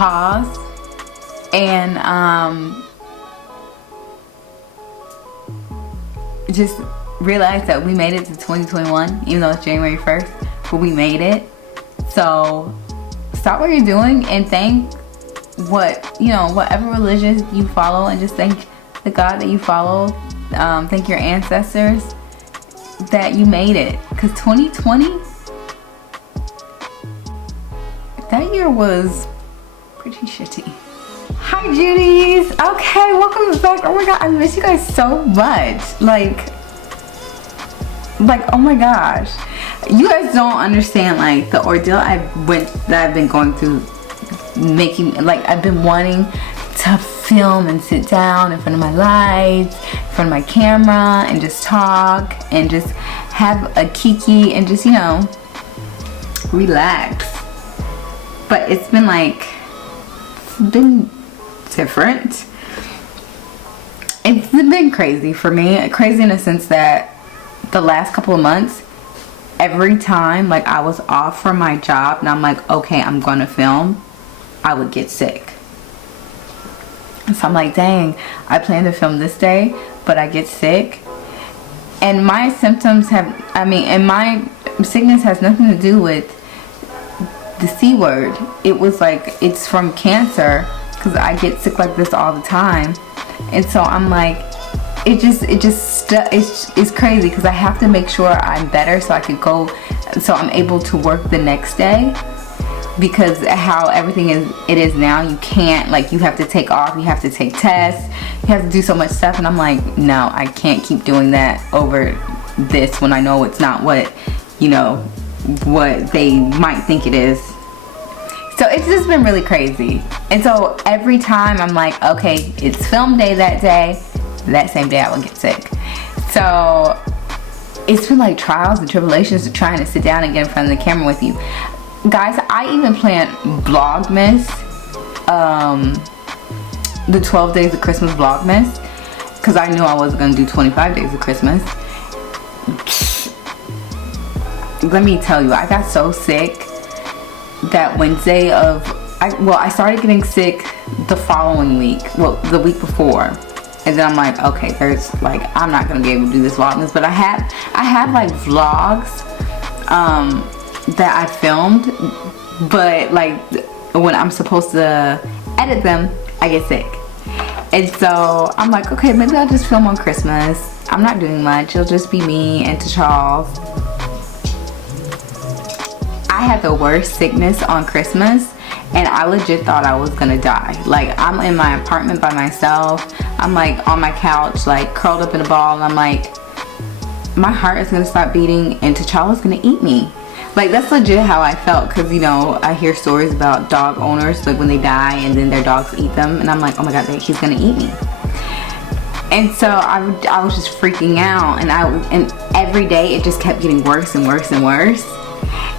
pause and just realize that we made it to 2021, even though it's January 1st, but we made it. So stop what you're doing and thank whatever religion you follow, and just thank the God that you follow. Thank your ancestors that you made it, because 2020, that year was pretty shitty. Hi Judies. Okay, welcome back. Oh my god, I miss you guys so much. Like oh my gosh, you guys don't understand like the ordeal I've been going through, making, like, I've been wanting to film and sit down in front of my lights, in front of my camera, and just talk and just have a kiki and just, relax. But it's been different. It's been crazy for me. Crazy in the sense that the last couple of months, every time like I was off from my job and I'm like, okay, I'm gonna film, I would get sick. So I'm like, dang, I plan to film this day, but I get sick. And my symptoms and my sickness has nothing to do with the C word. It was like, it's from cancer, because I get sick like this all the time. And so I'm like, it's crazy, because I have to make sure I'm better so I could go, so I'm able to work the next day. Because how everything is now, you can't, like, you have to take off, you have to take tests, you have to do so much stuff, and I'm like, no, I can't keep doing that over this when I know it's not what, what they might think it is. So it's just been really crazy. And so every time I'm like, okay, it's film day that day, that same day I will get sick. So it's been like trials and tribulations of trying to sit down and get in front of the camera with you. Guys, I even planned Vlogmas, the 12 days of Christmas Vlogmas, because I knew I wasn't going to do 25 days of Christmas. Let me tell you, I got so sick that Wednesday I started getting sick the following week, well, the week before. And then I'm like, okay, I'm not going to be able to do this Vlogmas, but I had like vlogs, that I filmed, but like when I'm supposed to edit them, I get sick. And so I'm like, okay, maybe I'll just film on Christmas. I'm not doing much, it'll just be me and T'Charles. I had the worst sickness on Christmas, and I legit thought I was gonna die. Like, I'm in my apartment by myself, I'm like on my couch, like curled up in a ball, and I'm like, my heart is gonna stop beating and T'Challa is gonna eat me. Like, that's legit how I felt, because I hear stories about dog owners, like when they die and then their dogs eat them, and I'm like, oh my god, he's gonna eat me. And so I was just freaking out, and every day it just kept getting worse and worse and worse.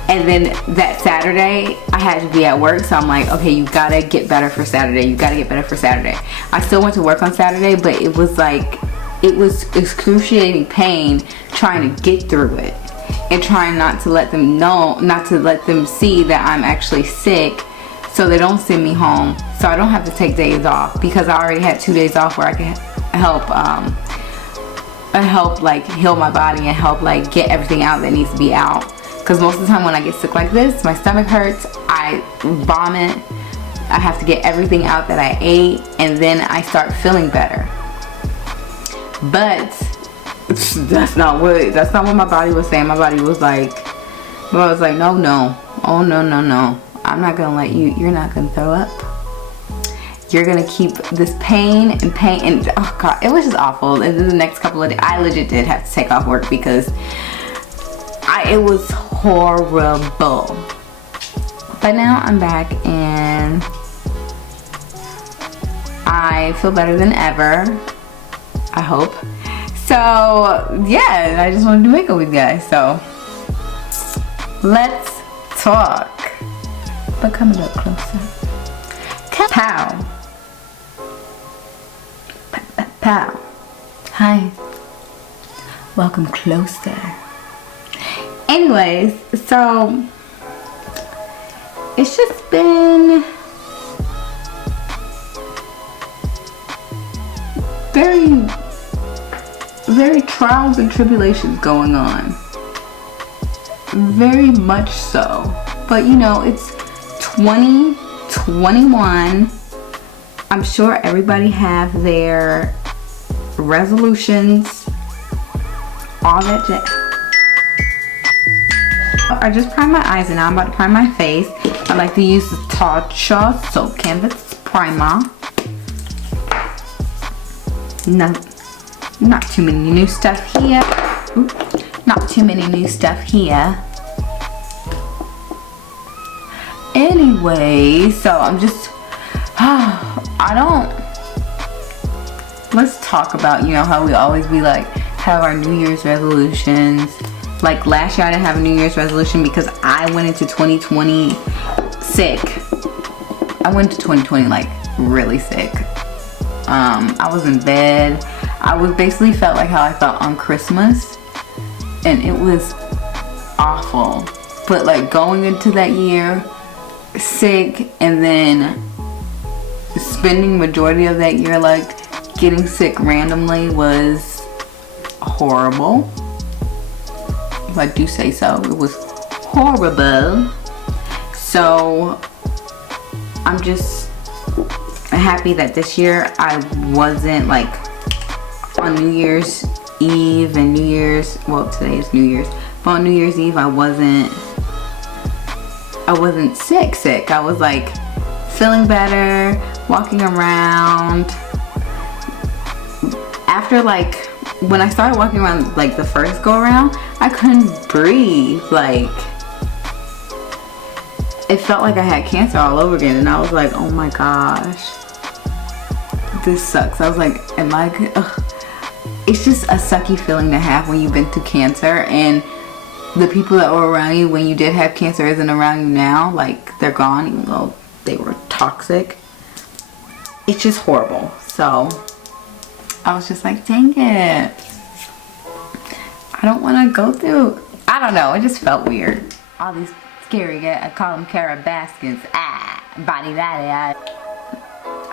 And then that Saturday I had to be at work, so I'm like, okay, you gotta get better for Saturday, you gotta get better for Saturday. I still went to work on Saturday, but it was excruciating pain trying to get through it. And trying not to let them see that I'm actually sick, so they don't send me home, so I don't have to take days off, because I already had 2 days off where I could help like heal my body and help like get everything out that needs to be out. Because most of the time when I get sick like this, my stomach hurts, I vomit, I have to get everything out that I ate, and then I start feeling better. But that's not what my body was saying. My body was like, no, oh no, I'm not gonna let you're not gonna throw up. You're gonna keep this pain, and oh god, it was just awful. And then the next couple of days, I legit did have to take off work because it was horrible. But now I'm back and I feel better than ever, I hope. So yeah, I just wanted to make it with you guys. So let's talk. But come a little closer. Pow. Pow. Hi. Welcome closer. Anyways, so it's just been very, very trials and tribulations going on. Very much so. But you know, it's 2021. I'm sure everybody have their resolutions, all that jazz. I just primed my eyes and now I'm about to prime my face. I like to use the Tatcha Soap Canvas Primer. Not too many new stuff here. Oops. Not too many new stuff here. Anyway, so I'm just, let's talk about, you know, how we always be like, have our New Year's resolutions. Like last year I didn't have a New Year's resolution because I went into 2020 sick. I went to 2020 like really sick. I was in bed. I was basically felt like how I felt on Christmas. And it was awful. But like going into that year sick and then spending majority of that year like getting sick randomly was horrible. If I do say so, it was horrible. So I'm just happy that this year I wasn't like on New Year's Eve and New Year's, well today is New Year's, but on New Year's Eve I wasn't sick. I was like feeling better, walking around. After like, when I started walking around like the first go around, I couldn't breathe. Like, it felt like I had cancer all over again and I was like, oh my gosh, this sucks. I was like, am I good? Ugh. It's just a sucky feeling to have when you've been through cancer and the people that were around you when you did have cancer isn't around you now. Like, they're gone even though they were toxic. It's just horrible. So I was just like, dang it, I don't want to go through, I don't know, it just felt weird. All these scary, I call them Cara Baskins, body that.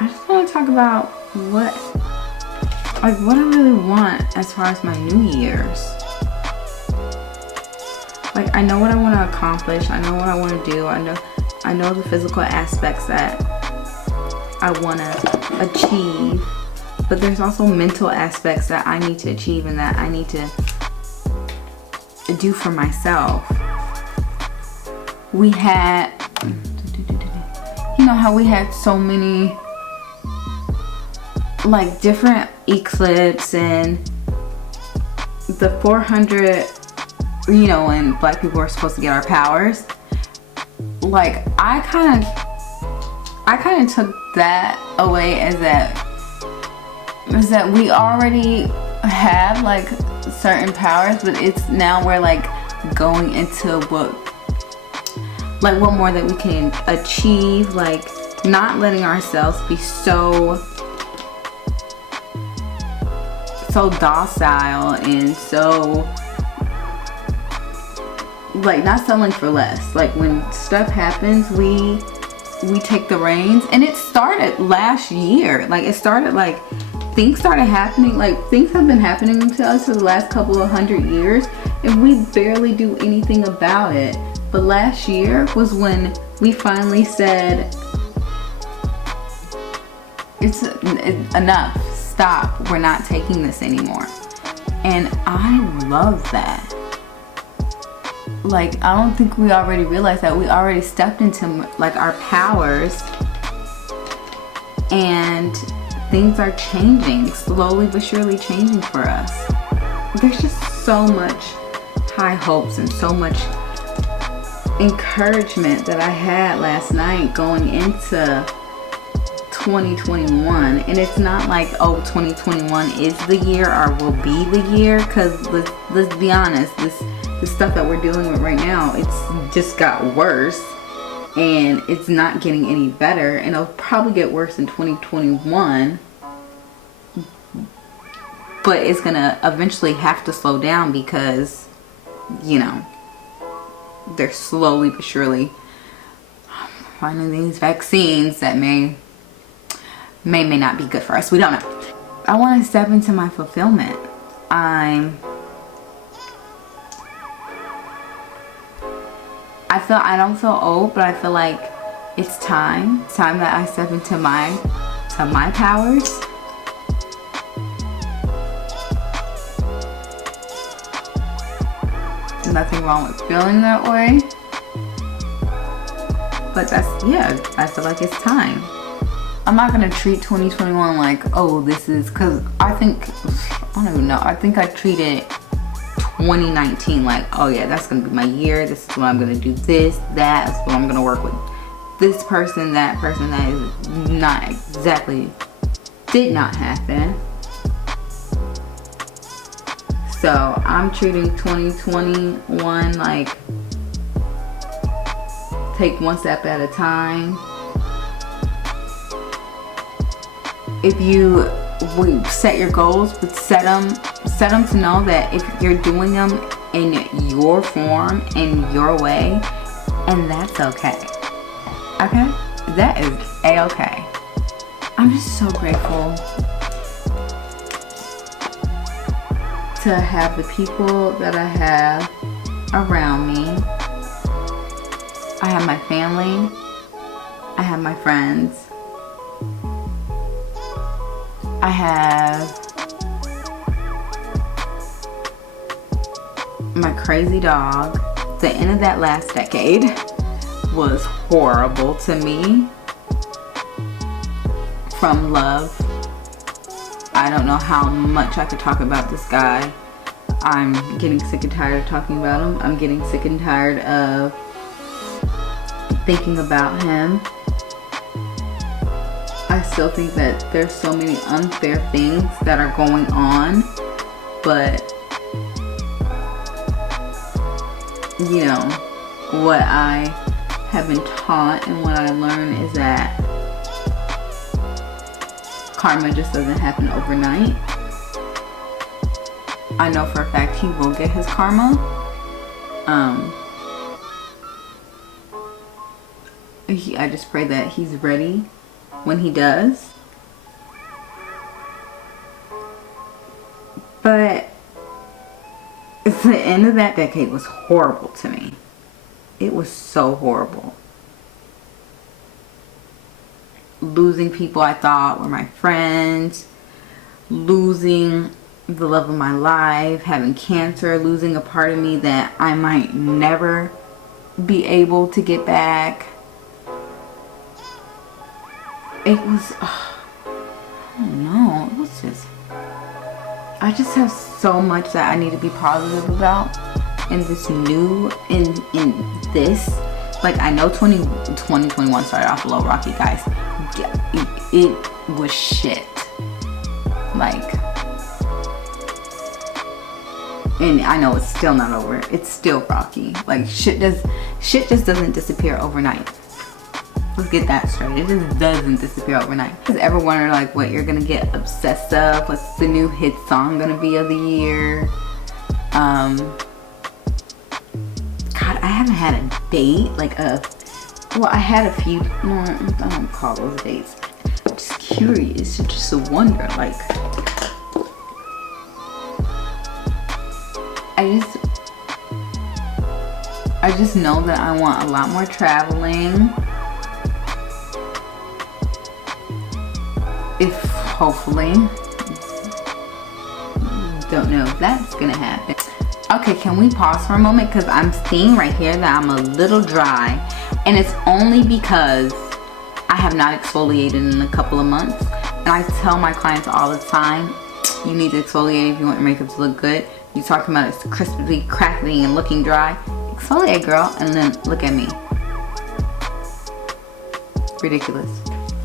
I just want to talk about what I really want as far as my New Year's. Like, I know what I want to accomplish, I know what I want to do, I know the physical aspects that I want to achieve, but there's also mental aspects that I need to achieve and that I need to do for myself. We had, you know how we had so many like different eclipses and the 400, you know, when black people are supposed to get our powers. Like, I kind of took that away as that we already have like certain powers, but it's now we're like going into what more that we can achieve, like not letting ourselves be so docile and so like not settling for less. Like when stuff happens, we take the reins. And it started last year. Like it started like things started happening, like things have been happening to us for the last couple of 100 years and we barely do anything about it. But last year was when we finally said it's enough, stop, we're not taking this anymore. And I love that. Like, I don't think we already realized that we already stepped into like our powers and things are changing, slowly but surely changing for us. There's just so much high hopes and so much encouragement that I had last night going into 2021. And it's not like, oh, 2021 is the year or will be the year, because let's be honest, this stuff that we're dealing with right now, it's just got worse and it's not getting any better, and it'll probably get worse in 2021, but it's gonna eventually have to slow down because, you know, they're slowly but surely finding these vaccines that may not be good for us. We don't know. I want to step into my fulfillment. I don't feel old, but I feel like it's time. It's time that I step into my powers. Nothing wrong with feeling that way. But I feel like it's time. I'm not gonna treat 2021 like, oh, this is, cause I don't even know. I think I treated 2019 like, oh yeah, that's gonna be my year. This is when I'm gonna do this, that. That's when I'm gonna work with this person, that person. That is not exactly, did not happen. So I'm treating 2021 like, take one step at a time. If you set your goals, but set them to know that if you're doing them in your form, in your way, and that's okay. Okay? That is a-okay. I'm just so grateful to have the people that I have around me. I have my family. I have my friends. I have my crazy dog. The end of that last decade was horrible to me. From love. I don't know how much I could talk about this guy. I'm getting sick and tired of talking about him. I'm getting sick and tired of thinking about him. I still think that there's so many unfair things that are going on, but you know, what I have been taught and what I learned is that karma just doesn't happen overnight. I know for a fact he will get his karma. I just pray that he's ready when he does. But the end of that decade was horrible to me. It was so horrible. Losing people I thought were my friends, losing the love of my life, having cancer, losing a part of me that I might never be able to get back. It was, I don't know, it was just, I just have so much that I need to be positive about in this new, in this. Like, I know 2021 started off a little rocky, guys. It was shit. Like, and I know it's still not over. It's still rocky. Like, shit just doesn't disappear overnight. Let's get that straight. It just doesn't disappear overnight. Has ever wondered like what you're gonna get obsessed of? What's the new hit song gonna be of the year? God, I haven't had a date, like well, I had a few more. I don't call those dates. I'm just curious, just a wonder. Like, I just know that I want a lot more traveling. If hopefully, don't know if that's gonna happen. Okay, can we pause for a moment? Because I'm seeing right here that I'm a little dry, and it's only because I have not exfoliated in a couple of months. And I tell my clients all the time, you need to exfoliate if you want your makeup to look good. You talking about it's crisply crackling and looking dry. Exfoliate, girl, and then look at me. Ridiculous.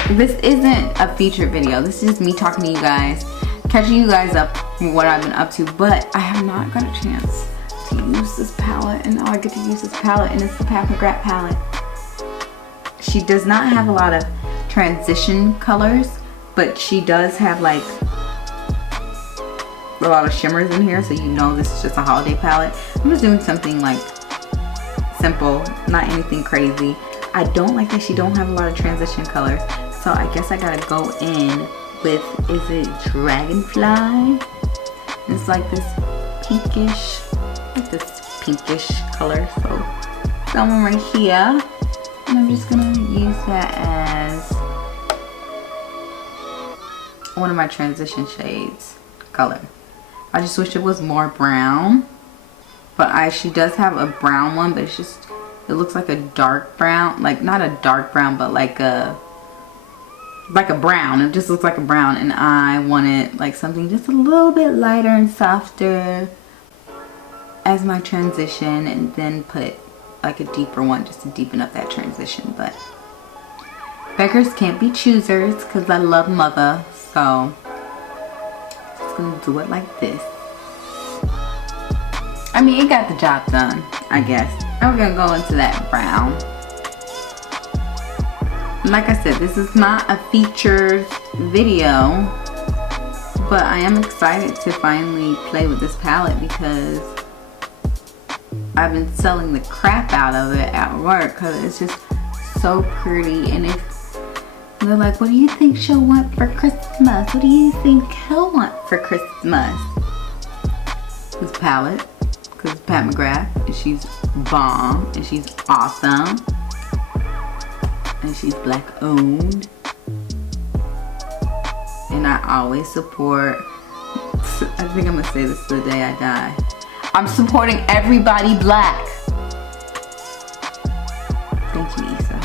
This isn't a featured video. This is me talking to you guys, catching you guys up on what I've been up to, but I have not got a chance to use this palette, and now I get to use this palette, and it's the Pat McGrath palette. She does not have a lot of transition colors, but she does have like a lot of shimmers in here, so you know this is just a holiday palette. I'm just doing something like simple, not anything crazy. I don't like that she don't have a lot of transition colors, so I guess I gotta go in with, is it Dragonfly? It's like this pinkish, color. So that one right here. And I'm just gonna use that as one of my transition shades color. I just wish it was more brown, but she does have a brown one, but it looks like a dark brown, like not a dark brown, but like a brown. It just looks like a brown, and I wanted like something just a little bit lighter and softer as my transition, and then put like a deeper one just to deepen up that transition. But beggars can't be choosers, because I love mother, so just gonna do it like this. I mean, it got the job done, I guess. Now we're gonna go into that brown. Like I said, this is not a featured video, but I am excited to finally play with this palette because I've been selling the crap out of it at work because it's just so pretty. And if they're like, what do you think she'll want for Christmas? What do you think he'll want for Christmas? This palette, because Pat McGrath, and she's bomb, and she's awesome, and she's black owned, and I always support, I think I'm gonna say this to the day I die, I'm supporting everybody black. Thank you, Issa.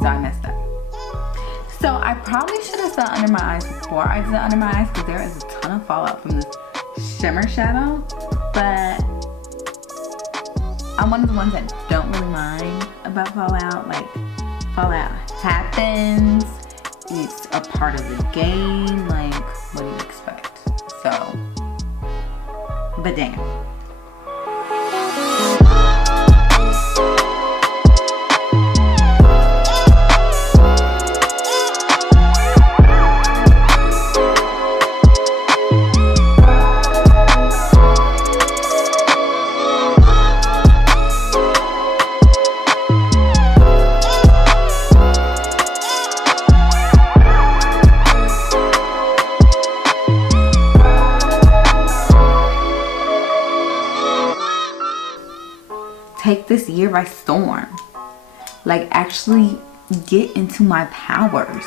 So I messed up. So I probably should have done under my eyes before I did under my eyes, because there is a ton of fallout from this shimmer shadow. But I'm one of the ones that don't really mind about fallout. Like, fallout happens. It's a part of the game. Like, what do you expect? So, but damn. Take this year by storm. Like, actually get into my powers.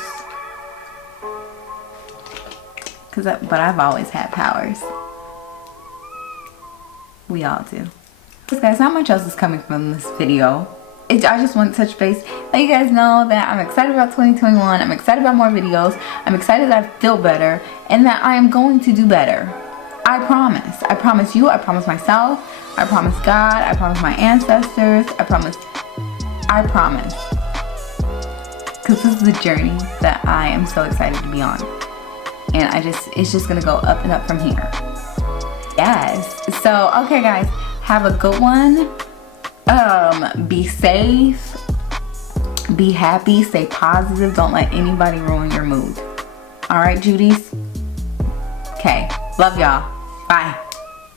But I've always had powers. We all do. So guys, not much else is coming from this video. I just want to touch base, let you guys know that I'm excited about 2021. I'm excited about more videos. I'm excited that I feel better and that I am going to do better. I promise. I promise you. I promise myself. I promise God. I promise my ancestors. I promise. Because this is a journey that I am so excited to be on. And it's just going to go up and up from here. Yes. So, okay guys. Have a good one. Be safe. Be happy. Stay positive. Don't let anybody ruin your mood. Alright, Judies? Okay. Love y'all. Bye.